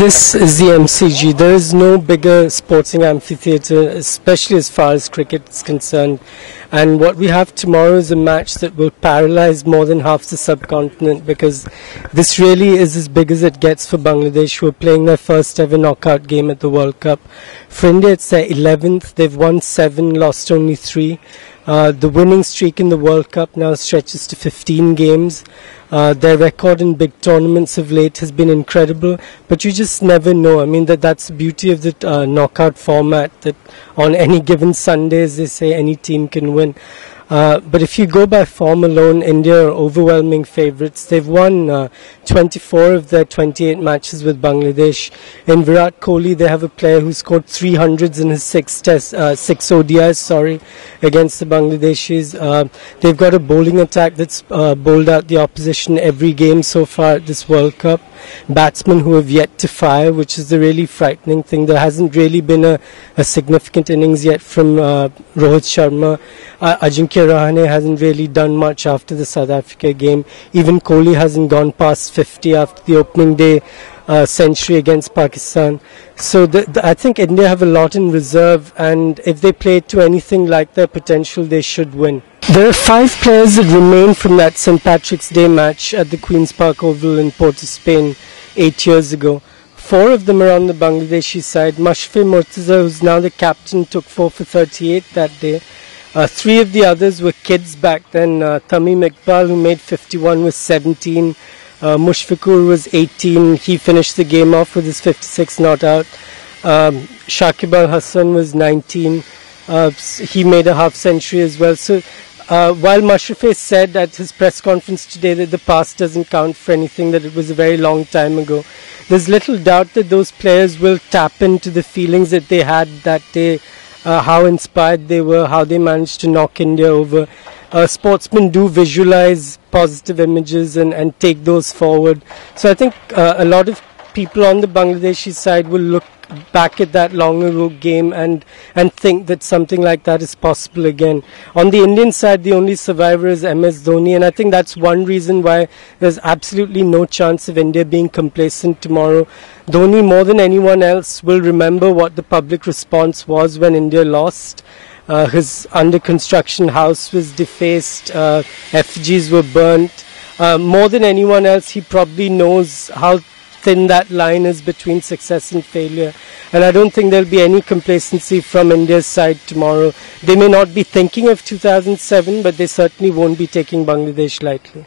This is the MCG. There is no bigger sporting amphitheatre, especially as far as cricket is concerned. And what we have tomorrow is a match that will paralyze more than half the subcontinent, because this really is as big as it gets for Bangladesh, who are playing their first ever knockout game at the World Cup. For India, it's their 11th. They've won 7, lost only 3. The winning streak in the World Cup now stretches to 15 games. Their record in big tournaments of late has been incredible, but you just never know. I mean, that's the beauty of the knockout format, that on any given Sunday, as they say, any team can win. But if you go by form alone, India are overwhelming favourites. They've won 24 of their 28 matches with Bangladesh. In Virat Kohli, they have a player who scored 300s in his 6 ODIs, against the Bangladeshis. They've got a bowling attack that's bowled out the opposition every game so far at this World Cup. Batsmen who have yet to fire, which is the really frightening thing. There hasn't really been a significant innings yet from Rohit Sharma. Ajinkya Rahane hasn't really done much after the South Africa game. Even Kohli hasn't gone past 50 after the opening day century against Pakistan. So I think India have a lot in reserve, and if they play to anything like their potential, they should win. There are 5 players that remain from that St. Patrick's Day match at the Queen's Park Oval in Port of Spain 8 years ago. 4 of them are on the Bangladeshi side. Mashrafe Mortaza, who's now the captain, took 4 for 38 that day. 3 of the others were kids back then. Tamim Iqbal, who made 51, was 17. Mushfiqur was 18. He finished the game off with his 56 not out. Shakib Al Hassan was 19. He made a half century as well. So while Mashrafe said at his press conference today that the past doesn't count for anything, that it was a very long time ago, there's little doubt that those players will tap into the feelings that they had that day, how inspired they were, how they managed to knock India over. Sportsmen do visualize positive images and take those forward. So I think a lot of people on the Bangladeshi side will look back at that long ago game and think that something like that is possible again. On the Indian side, the only survivor is MS Dhoni, and I think that's one reason why there's absolutely no chance of India being complacent tomorrow. Dhoni, more than anyone else, will remember what the public response was when India lost. His under construction house was defaced, effigies were burnt. More than anyone else, he probably knows how thin that line is between success and failure. And I don't think there'll be any complacency from India's side tomorrow. They may not be thinking of 2007, but they certainly won't be taking Bangladesh lightly.